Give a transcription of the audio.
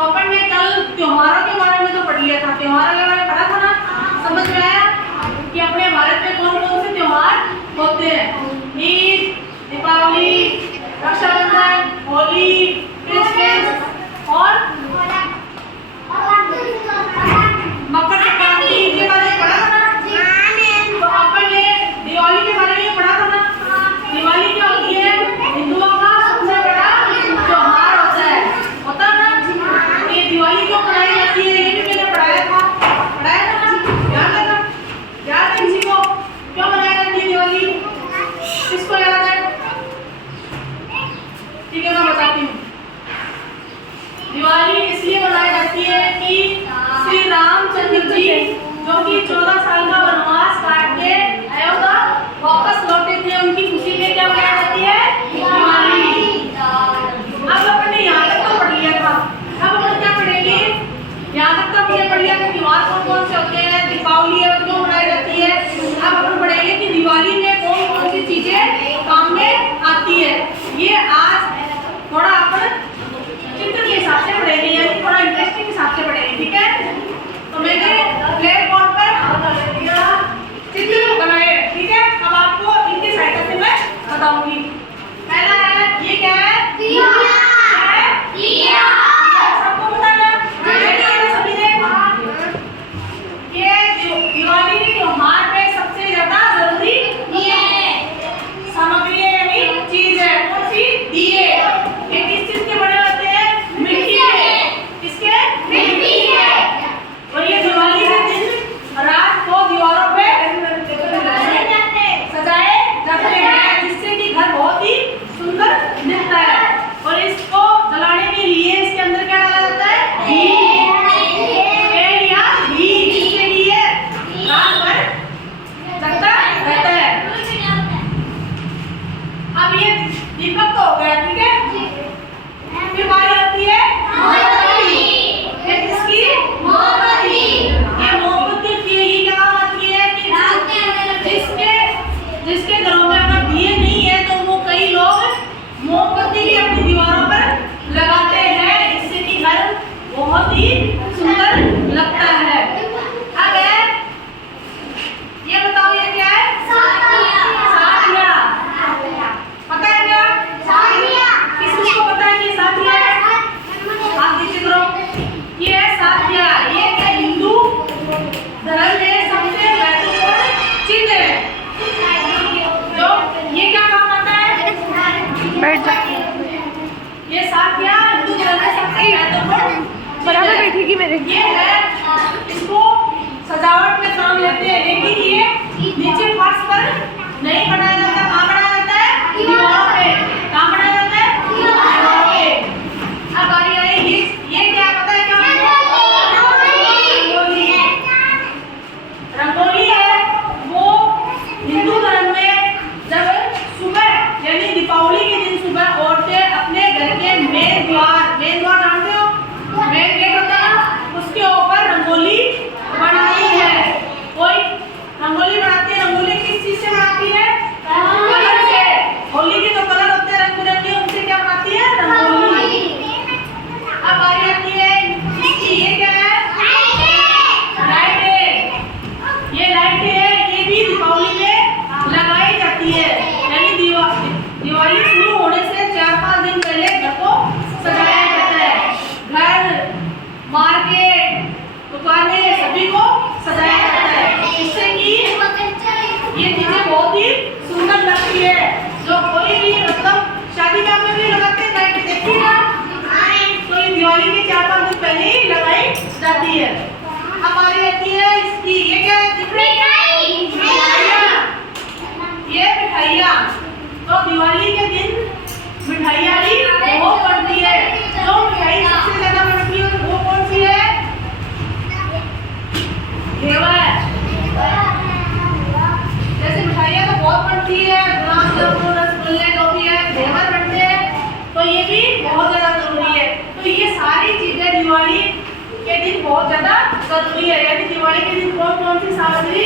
तो अपन ने कल त्योहारों के बारे में तो पढ़ लिया था, त्योहारों के बारे में पढ़ा था ना, समझ में आया कि अपने भारत में कौन कौन से त्योहार होते हैं। ईद, दीपावली, रक्षाबंधन, होली, क्रिसमस और मकर संक्रांति के बारे में पढ़ा था ना। तो अपन ने दिवाली के बारे में पढ़ा था ना। दिवाली क्या होती है? हिंदुओं का सबसे बड़ा त्योहार होता है ना। ये दिवाली क्यों मनाई जाती है ये भी मैंने पढ़ाया था ना, याद है ना? याद है किसी को? क्यों मनाई जाती है दिवाली? किसको याद है? ठीक है, मैं बताती हूँ। दिवाली इसलिए मनाई जाती है कि श्री रामचंद्र जी जो कि 14 साल का वनवास काट के अयोध्या वापस लौटे थे, उनकी खुशी में क्या मनाई जाती है? दिवाली। अब अपन ने यहाँ तक तो पढ़ लिया था, अब अपन क्या पढ़ेंगे? यहाँ तक तो हमने पढ़ लिया कि त्योहार कौन कौन से होते हैं, दीपावली है क्यों मनाई जाती है। अब अपन पढ़ेंगे कि दिवाली में कौन कौन सी चीजें काम में आती है। ये आज थोड़ा अपन चित्र के हिसाब से पढ़ेंगे, यानी थोड़ा इंटरेस्टिंग हिसाब से पढ़ेंगे, ठीक है? तो मैंने ब्लैक बोर्ड पर चित्र बनाए, ठीक है? अब आपको इनकी सहायता से मैं बताऊंगी। पहला है, ये क्या है? दिया। दिया। सबको पता है? सभी ने ये दिवाली के त्योहार पे सबसे ज्यादा जरूरी सामग्री है, यानी चीज है। कौन सी? दिए। ये किस चीज के बने होते हैं? मिट्टी के। किसके? मिट्टी के। और ये दिवाली के दिन रात को दीवारों पे सजाए जाते हैं, जिससे कि घर बहुत ही सुंदर दिखता है। और इसको जलाने के लिए इसके अंदर क्या डाला जाता है? घी या घी, जिससे कि ये रात भर जलता रहता है। अब ये दीपक तो हो गया, ठीक है? फिर बारी आती है मोमबत्ती। ये किसकी? मोमबत्ती। ये मोमबत्ती की ये क्या काम आती है कि जिसके घरों में अगर दिए नहीं है तो वो कई लोग मोमबत्ती भी अपनी दीवारों पर लगाते हैं, इससे कि घर बहुत ही सुंदर लगता है। अब ये बताओ, ये क्या है? साथिया। पता है क्या? किसको पता है कि साथिया है? आप नीचे करो। ये है साथिया। ये क्या हिंदू धर्म में सबसे महत्वपूर्ण चिन्ह है। जो ये क्या काम आता है? बैठ जा। ये साथिया हिंदू धर्म में सबसे महत्वपूर्ण बराबर बैठेगी मेरे। ये है, इसको सजावट में काम लेते हैं, लेकिन ये नीचे फर्श पर नहीं बनाया जाता। कहाँ बनाया जाता है? दीवारों पे। कहाँ बनाया जाता है? दीवारों पे। अब बारी आई, ये क्या पता है? क्या रंगोली है। वो हिंदू धर्म में जब सुबह यानी दीपावली के दिन सुबह औरतें अपने घर के मेन द्वार जानते हो? मेन गेट होता है ना, उसके ऊपर रंगोली बनाती है। कोई रंगोली बनाती है। रंगोली किस चीज से बनाती है? कलर से। होली के जो कलर होते हैं रंग बिरंगे, उनसे क्या बनाती है? रंगोली। अब बारी आती है इसकी। ये क्या है? लाइटें। ये लाइटें है, ये भी दीपावली में लगाई जाती है, यानी दिवाली शुरू होने से 4-5 दिन पहले घर को सजाया जाता है। घर, मार्केट, दुकानें सभी को सजाया जाता है, इससे कि ये चीजें बहुत ही सुंदर लगती है। जो कोई भी मतलब शादी ब्याह में भी लगाते हैं, लाइट देखी ना, तो ये दिवाली के 4-5 दिन पहले ही लगाई जाती है। अब आगे आती है इसकी। ये क्या है? ये मिठाइयाँ। तो दिवाली के दिन मिठाइयाँ भी बहुत बनती है। जो मिठाई सबसे ज्यादा बनती है वो कौन सी है? घेवर। जैसे मिठाइयाँ तो बहुत बनती है, गुलाब जामुन, रसगुल्ले जो भी है, घेवर बनते हैं, तो ये भी बहुत ज्यादा जरूरी है। तो ये सारी चीजें दिवाली के दिन बहुत ज्यादा जरूरी है, यानी दिवाली के दिन कौन कौन सी सामग्री